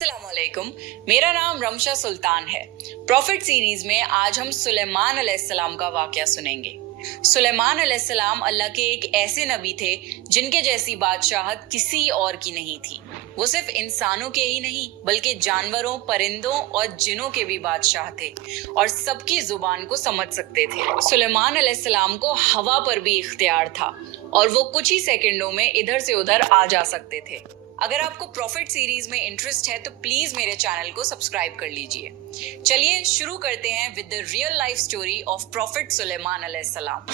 अस्सलाम वालेकुम। मेरा नाम रमशा सुल्तान है। प्रॉफिट सीरीज में आज हम सुलेमान अलैहिस्सलाम का वाकया सुनेंगे। सुलेमान अलैहिस्सलाम अल्लाह के एक ऐसे नबी थे जिनके जैसी बादशाहत किसी और की नहीं थी। वो सिर्फ इंसानों के ही नहीं बल्कि जानवरों, परिंदों और जिनों के भी बादशाह थे और सबकी जुबान को समझ सकते थे। सुलेमान अलैहिस्सलाम को हवा पर भी इख्तियार था और वो कुछ ही सेकंडों में इधर से उधर आ जा सकते थे। अगर आपको प्रॉफिट सीरीज में इंटरेस्ट है तो प्लीज मेरे चैनल को सब्सक्राइब कर लीजिए। चलिए शुरू करते हैं with the real life story of prophet Sulaiman अलैहिस्सलाम।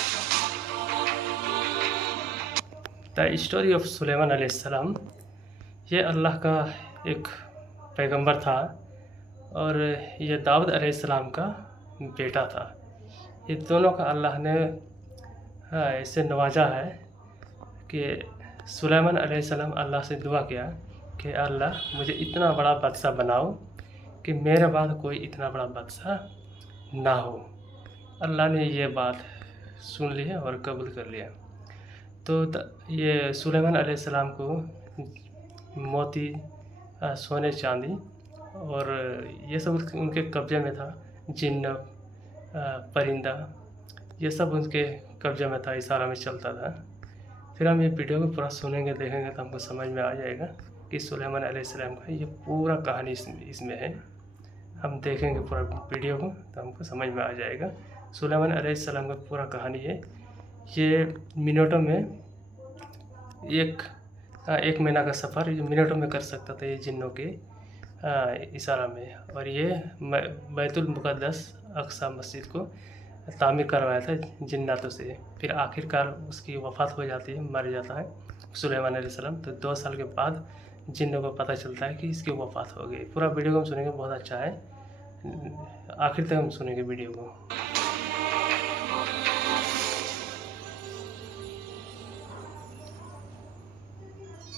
द स्टोरी ऑफ सुलेमान अलैहिस्सलाम। ये अल्लाह का एक पैगंबर था और ये दाऊद अलैहिस्सलाम का बेटा था। ये दोनों का अल्लाह ने ऐसे नवाजा है कि सुलेमान अलैहिस्सलाम अल्लाह से दुआ किया कि अल्लाह मुझे इतना बड़ा बादशाह बनाओ कि मेरे बाद कोई इतना बड़ा बादशाह ना हो। अल्लाह ने ये बात सुन ली है और कबूल कर लिया। तो ये सुलेमान अलैहिस्सलाम को मोती, सोने चांदी और ये सब उनके कब्जे में था। जिन्न, परिंदा, ये सब उनके कब्जे में था, इशारा में चलता था। फिर हम ये वीडियो को पूरा सुनेंगे, देखेंगे तो हमको समझ में आ जाएगा कि सुलेमान अलैहिस्सलाम का ये पूरा कहानी इसमें है। हम देखेंगे पूरा वीडियो को तो हमको समझ में आ जाएगा। सुलेमान अलैहिस्सलाम का पूरा कहानी है। ये मिनटों में एक महीना का सफ़र ये मिनटों में कर सकता था ये जिन्नों के इशारा में। और ये बैतुल मुक़द्दस अक्सा मस्जिद को तामीर करवाया था जिन्नातों से। फिर आखिरकार उसकी वफ़ात हो जाती है, मर जाता है सुलेमान अलैहिस्सलाम। तो 2 साल के बाद जिन्नों को पता चलता है कि इसकी वफ़ात हो गई। पूरा वीडियो को हम सुनेंगे, बहुत अच्छा है, आखिर तक हम सुनेंगे वीडियो को।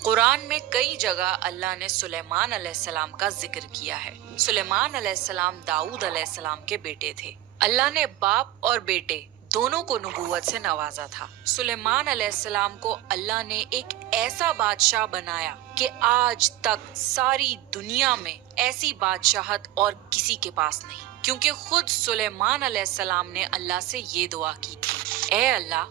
कुरान में कई जगह अल्लाह ने सुलेमान अलैहिस्सलाम का जिक्र किया है। सुलेमान अलैहिस्सलाम दाऊद अलैहिस्सलाम के बेटे थे। अल्लाह ने बाप और बेटे दोनों को नबूवत से नवाजा था। सुलेमान अलैहिस्सलाम को अल्लाह ने एक ऐसा बादशाह बनाया कि आज तक सारी दुनिया में ऐसी बादशाहत और किसी के पास नहीं, क्योंकि खुद सुलेमान अलैहिस्सलाम ने अल्लाह से ये दुआ की थी, ऐ अल्लाह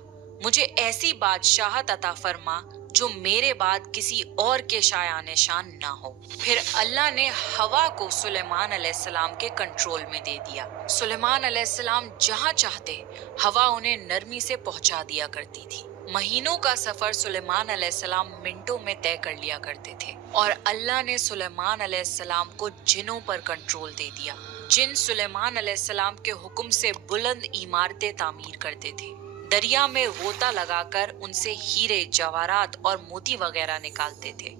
मुझे ऐसी बादशाहत अता फरमा जो मेरे बाद किसी और के शायान शान ना हो। फिर अल्लाह ने हवा को सुलेमान अलैहिस्सलाम के कंट्रोल में दे दिया। सुलेमान अलैहिस्सलाम जहाँ चाहते हवा उन्हें नरमी से पहुँचा दिया करती थी। महीनों का सफर सुलेमान अलैहिस्सलाम मिनटों में तय कर लिया करते थे। और अल्लाह ने सुलेमान अलैहिस्सलाम को जिनों पर कंट्रोल दे दिया। जिन सुलेमान अलैहिस्सलाम के हुक्म से बुलंद इमारतें तामीर करते थे। दरिया में गोता लगाकर उनसे हीरे, जवाहरात और मोती वगैरह निकालते थे।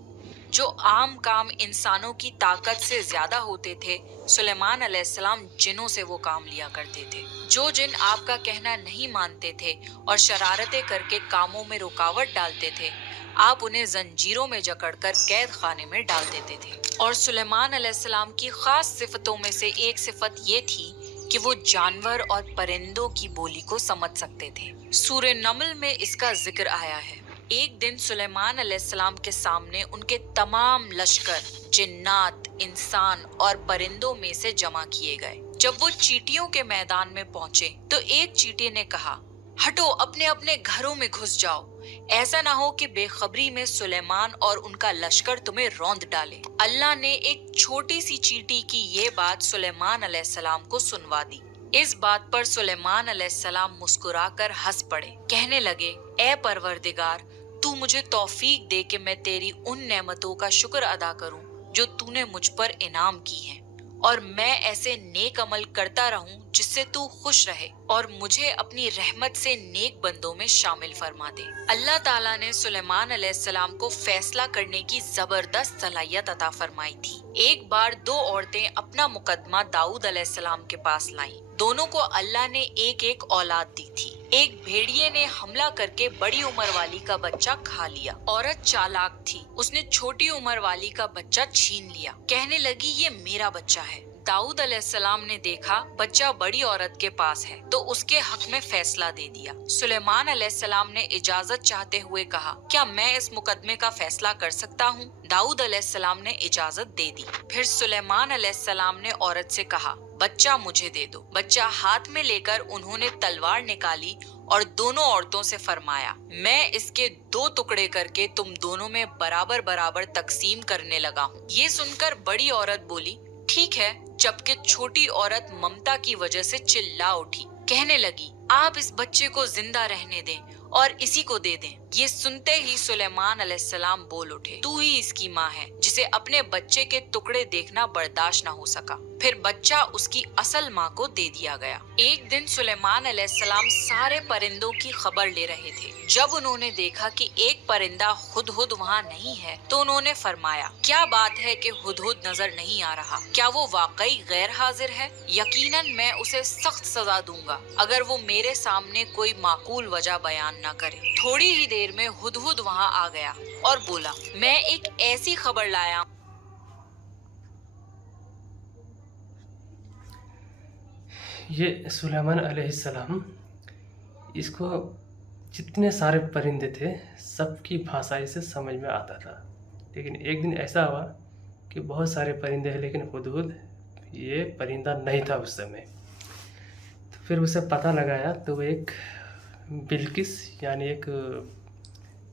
जो आम काम इंसानों की ताकत से ज्यादा होते थे, सुलेमान अलैहिस्सलाम जिनों से वो काम लिया करते थे। जो जिन आपका कहना नहीं मानते थे और शरारतें करके कामों में रुकावट डालते थे, आप उन्हें जंजीरों में जकड़कर कैद खाने में डाल देते थे। और सुलेमान अलैहिस्सलाम की खास सिफतों में से एक सिफत ये थी कि वो जानवर और परिंदों की बोली को समझ सकते थे। सूरह नमल में इसका जिक्र आया है। एक दिन सुलेमान अलैहिस्सलाम के सामने उनके तमाम लश्कर जिन्नात, इंसान और परिंदों में से जमा किए गए। जब वो चींटियों के मैदान में पहुंचे तो एक चींटी ने कहा, हटो, अपने अपने घरों में घुस जाओ, ऐसा ना हो कि बेखबरी में सुलेमान और उनका लश्कर तुम्हें रौंद डाले। अल्लाह ने एक छोटी सी चींटी की ये बात सुलेमान अलैहिस्सलाम को सुनवा दी। इस बात पर सुलेमान अलैहिस्सलाम मुस्कुराकर हंस पड़े। कहने लगे, ए परवरदिगार, तू मुझे तौफीक दे कि मैं तेरी उन नेमतों का शुक्र अदा करूं जो तूने मुझ पर इनाम की है, और मैं ऐसे नेक अमल करता रहूं जिससे तू खुश रहे और मुझे अपनी रहमत से नेक बंदों में शामिल फरमा दे। अल्लाह ताला ने सुलेमान अलैहिस्सलाम को फैसला करने की जबरदस्त सलाहियत अता फरमाई थी। एक बार 2 औरतें अपना मुकदमा दाऊद अलैहिस्सलाम के पास लाईं। दोनों को अल्लाह ने एक एक औलाद दी थी। एक भेड़िए ने हमला करके बड़ी उम्र वाली का बच्चा खा लिया। औरत चालाक थी, उसने छोटी उम्र वाली का बच्चा छीन लिया। कहने लगी, ये मेरा बच्चा है। दाऊद अलैहिस्सलाम ने देखा बच्चा बड़ी औरत के पास है तो उसके हक में फैसला दे दिया। सुलेमान अलैहिस्सलाम ने इजाजत चाहते हुए कहा, क्या मैं इस मुकदमे का फैसला कर सकता हूँ? दाऊद अलैहिस्सलाम ने इजाजत दे दी। फिर सुलेमान अलैहिस्सलाम ने औरत से कहा, बच्चा मुझे दे दो। बच्चा हाथ में लेकर उन्होंने तलवार निकाली और दोनों औरतों से फरमाया, मैं इसके 2 टुकड़े करके तुम दोनों में बराबर बराबर तकसीम करने लगा हूँ। ये सुनकर बड़ी औरत बोली, ठीक है, जबकि छोटी औरत ममता की वजह से चिल्ला उठी, कहने लगी, आप इस बच्चे को जिंदा रहने दें और इसी को दे दें। ये सुनते ही सुलेमान अलैहिस्सलाम बोल उठे, तू ही इसकी माँ है जिसे अपने बच्चे के टुकड़े देखना बर्दाश्त न हो सका। फिर बच्चा उसकी असल माँ को दे दिया गया। एक दिन सुलेमान अलैहिस्सलाम सारे परिंदों की खबर ले रहे थे। जब उन्होंने देखा कि एक परिंदा हुदहुद वहाँ नहीं है तो उन्होंने फरमाया, क्या बात है कि हुदहुद नजर नहीं आ रहा? क्या वो वाकई गैर हाजिर है? यकीनन मैं उसे सख्त सजा दूंगा अगर वो मेरे सामने कोई माकूल वजह बयान न करे। थोड़ी ही देर में हुदहुद वहाँ आ गया और बोला, मैं एक ऐसी खबर लाया। ये सुलेमान अलैहिस्सलाम, इसको जितने सारे परिंदे थे सबकी भाषा इसे समझ में आता था। लेकिन एक दिन ऐसा हुआ कि बहुत सारे परिंदे हैं लेकिन हुदहुद ये परिंदा नहीं था उस समय। तो फिर उसे पता लगाया तो वो एक बिल्किस यानी एक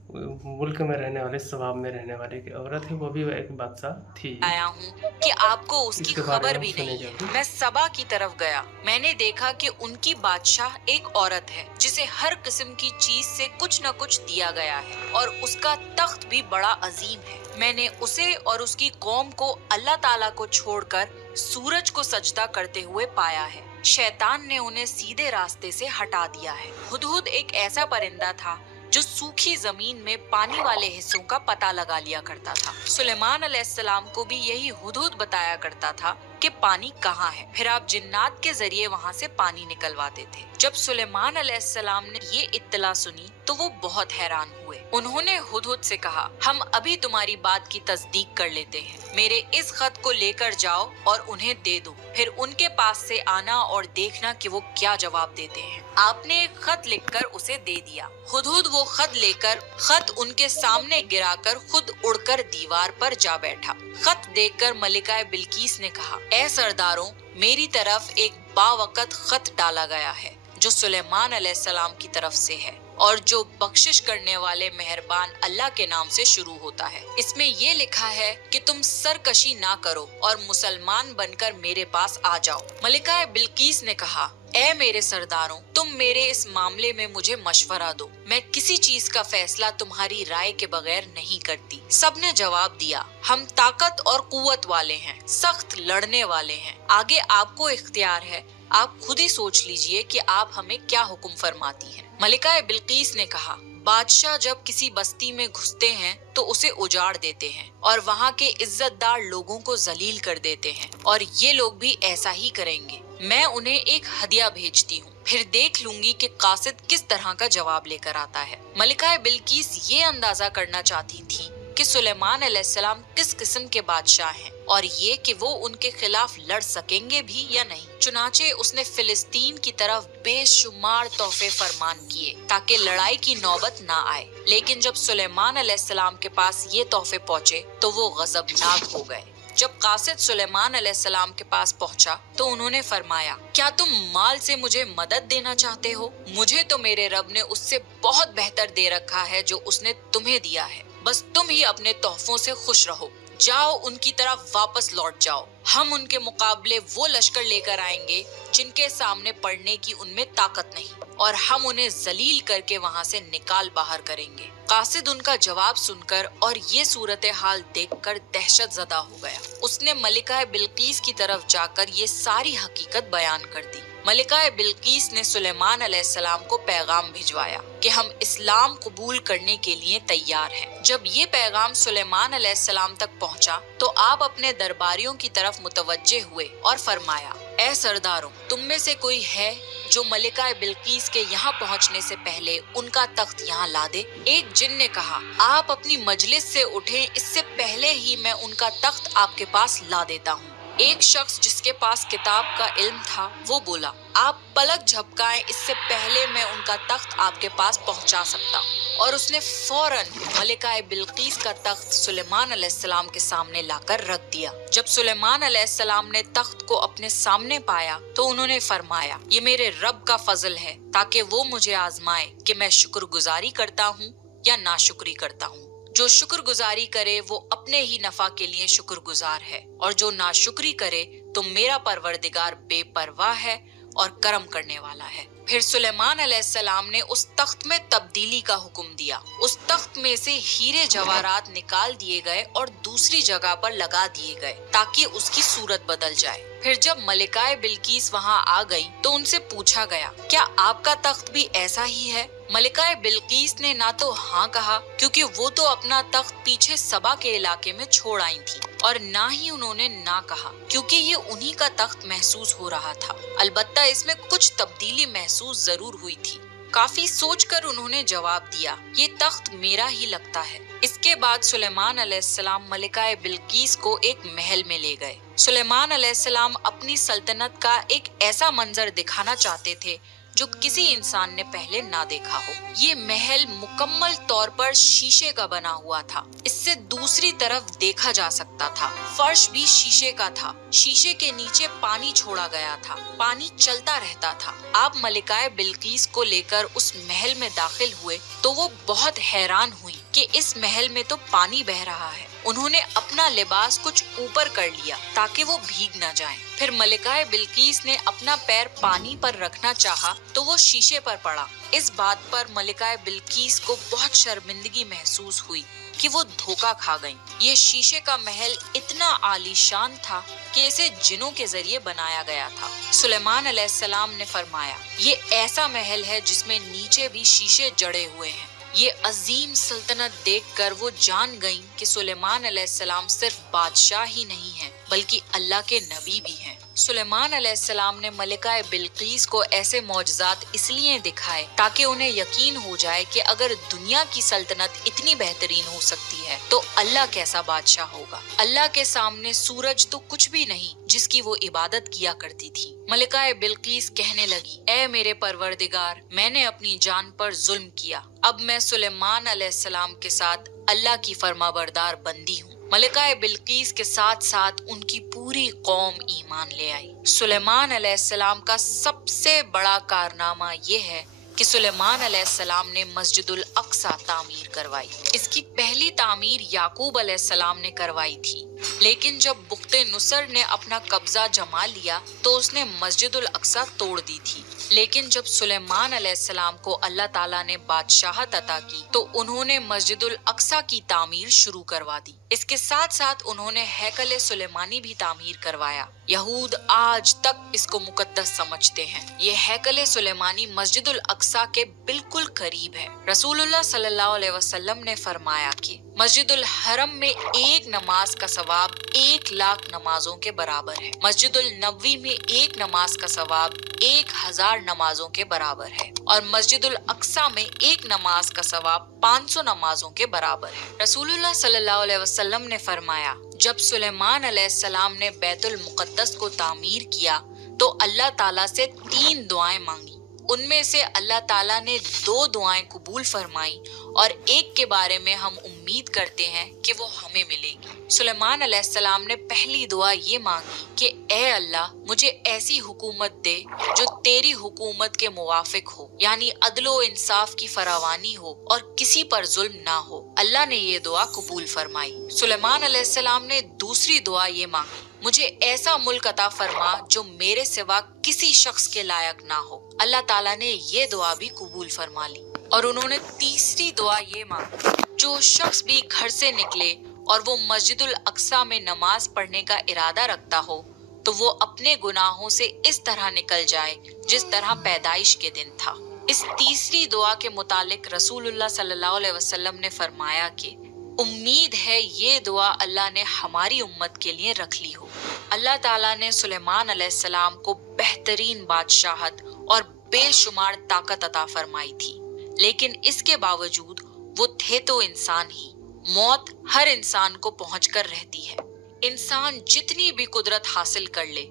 मुल्क में रहने वाले, स्वभाव में रहने वाली एक औरत है, वो भी एक बादशाह थी। आया हूँ कि आपको उसकी इसके बारे खबर में भी नहीं सुनेंगे है। अभी। मैं सबा की तरफ गया। मैंने देखा कि उनकी बादशाह एक औरत है जिसे हर किस्म की चीज से कुछ न कुछ दिया गया है और उसका तख्त भी बड़ा अजीम है। मैंने उसे और उसकी कौम को अल्लाह ताला को छोड़कर सूरज को सजदा करते हुए पाया है। शैतान ने उन्हें सीधे रास्ते से हटा दिया है। हुदहुद एक ऐसा परिंदा था जो सूखी जमीन में पानी वाले हिस्सों का पता लगा लिया करता था। सुलेमान अलैहिस्सलाम को भी यही हुदहुद बताया करता था कि पानी कहाँ है। फिर आप जिन्नात के जरिए वहाँ से पानी निकलवाते थे। जब सुलेमान अलैहिस्सलाम ने ये इत्तला सुनी तो वो बहुत हैरान हुए। उन्होंने हुदहुद से कहा, हम अभी तुम्हारी बात की तस्दीक कर लेते हैं। मेरे इस खत को लेकर जाओ और उन्हें दे दो। फिर उनके पास से आना और देखना कि वो क्या जवाब देते हैं। आपने एक खत लिखकर उसे दे दिया। हुदहुद वो खत लेकर खत उनके सामने गिराकर खुद उड़कर दीवार पर जा बैठा। खत देखकर मलिका बिल्कीस ने कहा, ए सरदारों, मेरी तरफ एक बावकत खत डाला गया है जो सुलेमान अलैहिस्सलाम की तरफ से है और जो बख्शिश करने वाले मेहरबान अल्लाह के नाम से शुरू होता है। इसमें ये लिखा है कि तुम सरकशी ना करो और मुसलमान बनकर मेरे पास आ जाओ। मलिका बिल्कीस ने कहा, ए मेरे सरदारों, तुम मेरे इस मामले में मुझे मशवरा दो। मैं किसी चीज का फैसला तुम्हारी राय के बगैर नहीं करती। सबने जवाब दिया, हम ताकत और कुव्वत वाले हैं, सख्त लड़ने वाले हैं। आगे आपको इख्तियार है, आप खुद ही सोच लीजिए कि आप हमें क्या हुक्म फरमाती हैं। मलिका बिल्कीस ने कहा, बादशाह जब किसी बस्ती में घुसते हैं तो उसे उजाड़ देते हैं और वहाँ के इज्जतदार लोगों को जलील कर देते हैं और ये लोग भी ऐसा ही करेंगे। मैं उन्हें एक हदिया भेजती हूँ, फिर देख लूंगी कि कासिद किस तरह का जवाब लेकर आता है। मलिका बिल्कीस ये अंदाजा करना चाहती थी कि सुलेमान अलैहिस्सलाम किस किस्म के बादशाह हैं और ये कि वो उनके खिलाफ लड़ सकेंगे भी या नहीं। चुनाचे उसने फिलिस्तीन की तरफ बेशुमार तोहफे फरमान किए ताकि लड़ाई की नौबत ना आए। लेकिन जब सुलेमान अलैहिस्सलाम के पास ये तोहफे पहुँचे तो वो गजबनाक हो गए। जब कासिद सुलेमान अलैहिस्सलाम के पास पहुंचा तो उन्होंने फरमाया, क्या तुम माल से मुझे मदद देना चाहते हो? मुझे तो मेरे रब ने उससे बहुत बेहतर दे रखा है जो उसने तुम्हें दिया है। बस तुम ही अपने तोहफों से खुश रहो। जाओ, उनकी तरफ वापस लौट जाओ। हम उनके मुकाबले वो लश्कर लेकर आएंगे जिनके सामने पड़ने की उनमें ताकत नहीं और हम उन्हें जलील करके वहाँ से निकाल बाहर करेंगे। कासिद उनका जवाब सुनकर और ये सूरत हाल देखकर दहशत ज़दा हो गया। उसने मलिका बिल्कीस की तरफ जाकर ये सारी हकीकत बयान कर दी। मलिका बिल्कीस ने सुलेमान अलैहिस्सलाम को पैगाम भिजवाया कि हम इस्लाम कबूल करने के लिए तैयार हैं। जब ये पैगाम सुलेमान अलैहिस्सलाम तक पहुंचा तो आप अपने दरबारियों की तरफ मुतवज्जे हुए और फरमाया, ए सरदारों, तुम में से कोई है जो मलिका बिल्कीस के यहाँ पहुँचने से पहले उनका तख्त यहाँ ला दे? एक जिन ने कहा, आप अपनी मजलिस से उठें, इससे पहले ही मैं उनका तख्त आपके पास ला देता हूँ। ایک شخص جس کے پاس کتاب کا علم تھا وہ بولا، آپ پلک جھپکائیں، اس سے پہلے میں ان کا تخت آپ کے پاس پہنچا سکتا ہوں۔ اور اس نے فوراً ملکہ بلقیس کا تخت سلیمان علیہ السلام کے سامنے لا کر رکھ دیا۔ جب سلیمان علیہ السلام نے تخت کو اپنے سامنے پایا تو انہوں نے فرمایا، یہ میرے رب کا فضل ہے تاکہ وہ مجھے آزمائے کہ میں شکر گزاری کرتا ہوں یا ناشکری کرتا ہوں۔ جو شکر گزاری کرے وہ اپنے ہی نفع کے لیے شکر گزار ہے، اور جو ناشکری کرے تو میرا پروردگار بے پرواہ ہے اور کرم کرنے والا ہے۔ پھر سلیمان علیہ السلام نے اس تخت میں تبدیلی کا حکم دیا۔ اس تخت میں سے ہیرے جواہرات نکال دیے گئے اور دوسری جگہ پر لگا دیے گئے تاکہ اس کی صورت بدل جائے۔ پھر جب ملکہ بلقیس وہاں آ گئی تو ان سے پوچھا گیا، کیا آپ کا تخت بھی ایسا ہی ہے؟ ملکہ بلقیس نے نہ تو ہاں کہا، کیونکہ وہ تو اپنا تخت پیچھے سبا کے علاقے میں چھوڑ آئی تھی، اور نہ ہی انہوں نے نہ کہا، کیونکہ یہ انہی کا تخت محسوس ہو رہا تھا۔ البتہ اس میں کچھ تبدیلی محسوس ضرور ہوئی تھی۔ کافی سوچ کر انہوں نے جواب دیا، یہ تخت میرا ہی لگتا ہے۔ اس کے بعد سلیمان علیہ السلام ملکہ بلقیس کو ایک محل میں لے گئے۔ سلیمان علیہ السلام اپنی سلطنت کا ایک ایسا منظر دکھانا چاہتے تھے جو کسی انسان نے پہلے نہ دیکھا ہو۔ یہ محل مکمل طور پر شیشے کا بنا ہوا تھا، اس سے دوسری طرف دیکھا جا سکتا تھا۔ فرش بھی شیشے کا تھا، شیشے کے نیچے پانی چھوڑا گیا تھا، پانی چلتا رہتا تھا۔ آپ ملکہ بلقیس کو لے کر اس محل میں داخل ہوئے تو وہ بہت حیران ہوئی کہ اس محل میں تو پانی بہہ رہا ہے۔ انہوں نے اپنا لباس کچھ اوپر کر لیا تاکہ وہ بھیگ نہ جائیں۔ پھر ملکہ بلقیس نے اپنا پیر پانی پر رکھنا چاہا تو وہ شیشے پر پڑا۔ اس بات پر ملکہ بلقیس کو بہت شرمندگی محسوس ہوئی کہ وہ دھوکا کھا گئیں۔ یہ شیشے کا محل اتنا عالی شان تھا کہ اسے جنوں کے ذریعے بنایا گیا تھا۔ سلیمان علیہ السلام نے فرمایا، یہ ایسا محل ہے جس میں نیچے بھی شیشے جڑے ہوئے ہیں۔ یہ عظیم سلطنت دیکھ کر وہ جان گئیں کہ سلیمان علیہ السلام صرف بادشاہ ہی نہیں ہیں بلکہ اللہ کے نبی بھی ہیں۔ سلیمان علیہ السلام نے ملکہ بلقیس کو ایسے معجزات اس لیے دکھائے تاکہ انہیں یقین ہو جائے کہ اگر دنیا کی سلطنت اتنی بہترین ہو سکتی ہے تو اللہ کیسا بادشاہ ہوگا۔ اللہ کے سامنے سورج تو کچھ بھی نہیں جس کی وہ عبادت کیا کرتی تھی۔ ملکہ بلقیس کہنے لگی، اے میرے پروردگار، میں نے اپنی جان پر ظلم کیا، اب میں سلیمان علیہ السلام کے ساتھ اللہ کی فرما بردار بندی ہوں۔ ملکہ بلقیس کے ساتھ ساتھ ان کی پوری قوم ایمان لے آئی۔ سلیمان علیہ السلام کا سب سے بڑا کارنامہ یہ ہے کہ سلیمان علیہ السلام نے مسجد الاقصی تعمیر کروائی۔ اس کی پہلی تعمیر یعقوب علیہ السلام نے کروائی تھی، لیکن جب بخت نصر نے اپنا قبضہ جما لیا تو اس نے مسجد الاقصی توڑ دی تھی۔ لیکن جب سلیمان علیہ السلام کو اللہ تعالیٰ نے بادشاہت عطا کی تو انہوں نے مسجد الاقصی کی تعمیر شروع کروا دی۔ اس کے ساتھ ساتھ انہوں نے ہیکل سلیمانی بھی تعمیر کروایا۔ یہود آج تک اس کو مقدس سمجھتے ہیں۔ یہ ہیکل سلیمانی مسجد الاقصی کے بالکل قریب ہے۔ رسول اللہ صلی اللہ علیہ وسلم نے فرمایا کہ مسجد الحرم میں ایک نماز کا ثواب 1,00,000 نمازوں کے برابر ہے۔ مسجد النبوی میں ایک نماز کا ثواب 1,000 نمازوں کے برابر ہے، اور مسجد الاقصی میں ایک نماز کا ثواب 500 نمازوں کے برابر ہے۔ رسول اللہ صلی اللہ علیہ وسلم نے فرمایا، جب سلیمان علیہ السلام نے بیت المقدس کو تعمیر کیا تو اللہ تعالیٰ سے 3 دعائیں مانگی۔ ان میں سے اللہ تعالیٰ نے 2 دعائیں قبول فرمائیں اور ایک کے بارے میں ہم امید کرتے ہیں کہ وہ ہمیں ملے گی۔ سلیمان علیہ السلام نے پہلی دعا یہ مانگی کہ اے اللہ، مجھے ایسی حکومت دے جو تیری حکومت کے موافق ہو، یعنی عدل و انصاف کی فراوانی ہو اور کسی پر ظلم نہ ہو۔ اللہ نے یہ دعا قبول فرمائی۔ سلیمان علیہ السلام نے دوسری دعا یہ مانگی، مجھے ایسا ملک عطا فرما جو میرے سوا کسی شخص کے لائق نہ ہو۔ اللہ تعالیٰ نے یہ دعا بھی قبول فرما لی۔ اور انہوں نے تیسری دعا یہ مانگی، جو شخص بھی گھر سے نکلے اور وہ مسجد الاقصی میں نماز پڑھنے کا ارادہ رکھتا ہو تو وہ اپنے گناہوں سے اس طرح نکل جائے جس طرح پیدائش کے دن تھا۔ اس تیسری دعا کے متعلق رسول اللہ صلی اللہ علیہ وسلم نے فرمایا کہ امید ہے یہ دعا اللہ نے ہماری امت کے لیے رکھ لی ہو۔ اللہ تعالیٰ نے سلیمان علیہ السلام کو بہترین بادشاہت اور بے شمار طاقت عطا فرمائی تھی، لیکن اس کے باوجود وہ تھے تو انسان ہی۔ موت ہر انسان کو پہنچ کر رہتی ہے۔ इंसान जितनी भी कुदरत हासिल कर ले,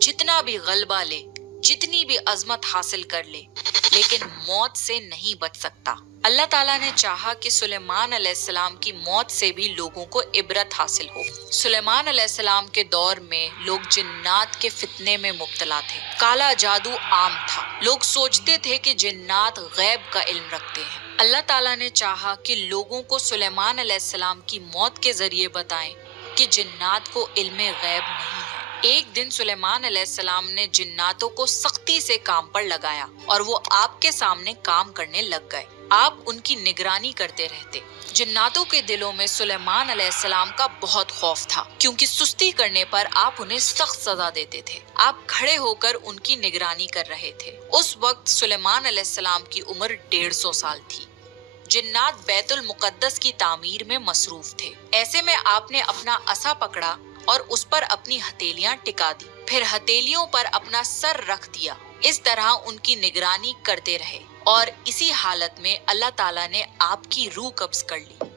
जितना भी गलबा ले, जितनी भी अजमत हासिल कर ले, लेकिन मौत से नहीं बच सकता। अल्लाह ताला ने चाहा कि सुलेमान अलैहिस्सलाम की मौत से भी लोगों को इबरत हासिल हो। सुलेमान अलैहिस्सलाम के दौर में लोग जिन्नात के फितने में मुब्तला थे। काला जादू आम था। लोग सोचते थे कि जिन्नात गैब का इल्म रखते हैं। अल्लाह ताला ने चाहा कि लोगों को सुलेमान अलैहिस्सलाम की मौत के जरिए बताएं कि जिन्नात को इल्मे गैब नहीं है। एक दिन सुलेमान अलैहिस्सलाम ने जिन्नातों को सख्ती से काम पर लगाया और वो आपके सामने काम करने लग गए। आप उनकी निगरानी करते रहते। जिन्नातों के दिलों में सुलेमान अलैहिस्सलाम का बहुत खौफ था, क्योंकि सुस्ती करने पर आप उन्हें सख्त सजा देते थे। आप खड़े होकर उनकी निगरानी कर रहे थे। उस वक्त सुलेमान अलैहिस्सलाम की उम्र 150 साल थी। जिन्नात बैतुल मुकद्दस की तामीर में मसरूफ थे। ऐसे में आपने अपना असा पकड़ा और उस पर अपनी हथेलियां टिका दी, फिर हथेलियों पर अपना सर रख दिया। इस तरह उनकी निगरानी करते रहे और इसी हालत में अल्लाह ताला ने आपकी रूह कब्ज कर ली।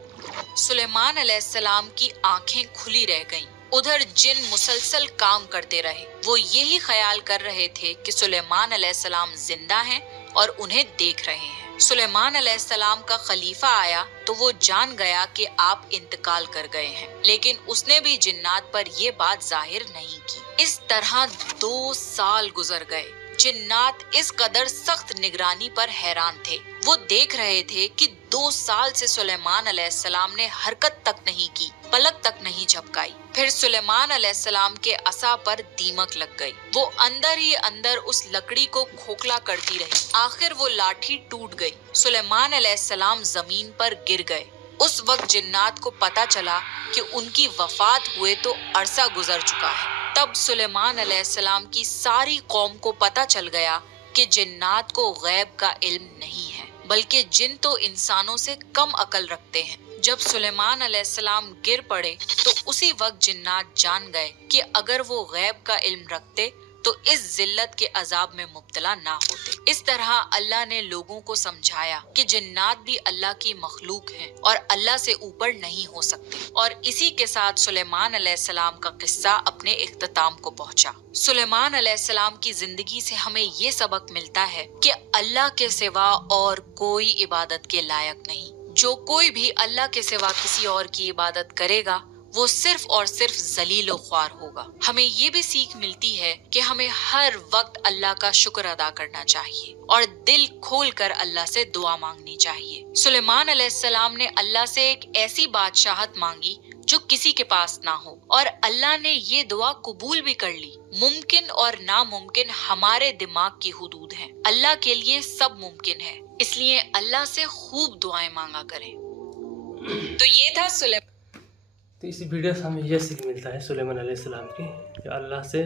सुलेमान अलैहिस्सलाम की आंखें खुली रह गईं। उधर जिन मुसलसल काम करते रहे। वो यही ख्याल कर रहे थे कि सुलेमान अलैहिस्सलाम जिंदा हैं और उन्हें देख रहे हैं। सुलेमान अलैहिस्सलाम का खलीफा आया तो वो जान गया कि आप इंतकाल कर गए हैं, लेकिन उसने भी जिन्नात पर ये बात जाहिर नहीं की। इस तरह 2 साल गुजर गए। जिन्नात इस कदर सख्त निगरानी पर हैरान थे। वो देख रहे थे कि 2 साल से सुलेमान अलैहिस्सलाम ने हरकत तक नहीं की, पलक तक नहीं झपकाई। फिर सुलेमान अलैहिस्सलाम के असा पर दीमक लग गई। वो अंदर ही अंदर उस लकड़ी को खोखला करती रही। आखिर वो लाठी टूट गई। सुलेमान अलैहिस्सलाम जमीन पर गिर गए। उस वक्त जिन्नात को पता चला कि उनकी वफात हुए तो अरसा गुजर चुका है। तब सुलेमान अलैहिस्सलाम की सारी कौम को पता चल गया कि जिन्नात को गैब का इल्म नहीं है, बल्कि जिन तो इंसानों से कम अकल रखते हैं। जब सुलेमान अलैहिस्सलाम गिर पड़े तो उसी वक्त जिन्नात जान गए कि अगर वो गैब का इल्म रखते तो इस जिल्लत के अजाब में मुब्तला ना होते। इस तरह अल्लाह ने लोगों को समझाया कि जिन्नात भी अल्लाह की मखलूक हैं और अल्लाह से ऊपर नहीं हो सकते। और इसी के साथ सुलेमान अलैहिस्सलाम का किस्सा अपने इख्तिताम को पहुंचा। सुलेमान अलैहिस्सलाम की जिंदगी से हमें ये सबक मिलता है कि अल्लाह के सिवा और कोई इबादत के लायक नहीं। जो कोई भी अल्लाह के सिवा किसी और की इबादत करेगा वो सिर्फ और सिर्फ जलील और ख्वार होगा। हमें ये भी सीख मिलती है कि हमें हर वक्त अल्लाह का शुक्र अदा करना चाहिए और दिल खोल कर अल्लाह से दुआ मांगनी चाहिए। सुलेमान अलैहिस्सलाम ने अल्लाह से एक ऐसी बादशाहत मांगी जो किसी के पास ना हो, और अल्लाह ने ये दुआ कबूल भी कर ली। मुमकिन और नामुमकिन हमारे दिमाग की हुदूद हैं। अल्लाह के लिए सब मुमकिन है, इसलिए अल्लाह से खूब दुआएं मांगा करें। तो ये था सुलेमान। तो इस वीडियो से हमें यह सीख मिलता है सुलेमान अलैहिस्सलाम की, कि अल्लाह से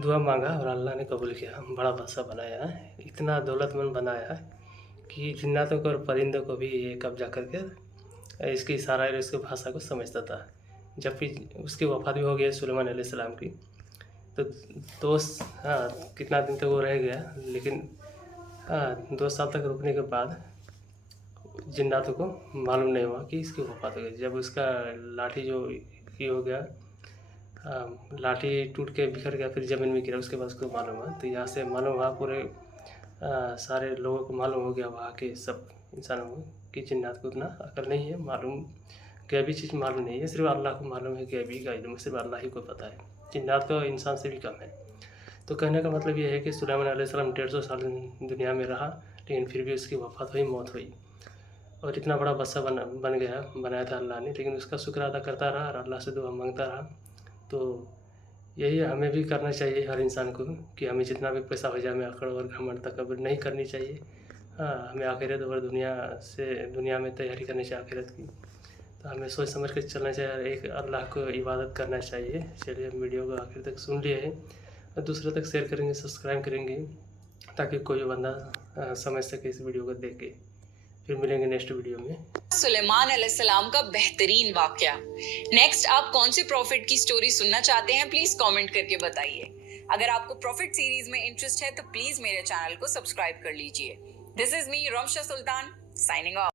दुआ मांगा और अल्लाह ने कबूल किया। बड़ा बादशाह बनाया है, इतना दौलतमंद बनाया है कि जिन्नातों को और परिंदों को भी ये कब्जा करके इसकी इशारा और इसकी भाषा को समझता था। जब फिर उसकी वफ़ात भी हो गई सुलेमान अलैहिस्सलाम की, तो कितना दिन तक वो रह गया, लेकिन 2 साल तक रुकने के बाद जिन्नातों को मालूम नहीं हुआ कि इसकी वफ़ात हो गई। जब उसका लाठी जो ये हो गया, लाठी टूट के बिखर गया, फिर ज़मीन में गिरा, उसके बाद उसको मालूम हुआ। तो यहाँ से मालूम हुआ, पूरे सारे लोगों को मालूम हो गया, वहाँ के सब इंसानों को, कि जिन्नात को उतना अकल नहीं है, मालूम गैबी चीज़ मालूम नहीं है, सिर्फ अल्लाह को मालूम है। गैबी का इल्म सिर्फ अल्लाह ही को पता है। जिन्नात तो इंसान से भी कम है। तो कहने का मतलब ये है कि सुलेमान अलैहिस्सलाम 150 साल दुनिया में रहा, लेकिन फिर भी उसकी वफ़ात हुई, मौत हुई, और इतना बड़ा बादशाह बनाया था अल्लाह ने। लेकिन उसका शुक्र अदा करता रहा और अल्लाह से दुआ मांगता रहा। तो यही हमें भी करना चाहिए, हर इंसान को, कि हमें जितना भी पैसा हो जाए, हमें अकड़ और घमंड तकब्बुर नहीं करनी चाहिए। हमें आखिरत और दुनिया में तैयारी करनी चाहिए आखिरत की। तो हमें सोच समझ के चलना चाहिए, एक अल्लाह को इबादत करना चाहिए। चलिए, हम वीडियो को आखिर तक सुन लिए हैं और दूसरे तक शेयर करेंगे, सब्सक्राइब करेंगे, ताकि कोई बंदा समझ सके इस वीडियो को देख के। फिर मिलेंगे नेक्स्ट वीडियो में। सुलेमान अलैहिस्सलाम का बेहतरीन वाकया। नेक्स्ट आप कौन से प्रॉफिट की स्टोरी सुनना चाहते हैं, प्लीज कमेंट करके बताइए। अगर आपको प्रॉफिट सीरीज में इंटरेस्ट है तो प्लीज मेरे चैनल को सब्सक्राइब कर लीजिए। This is me Ramsha Sultan signing off.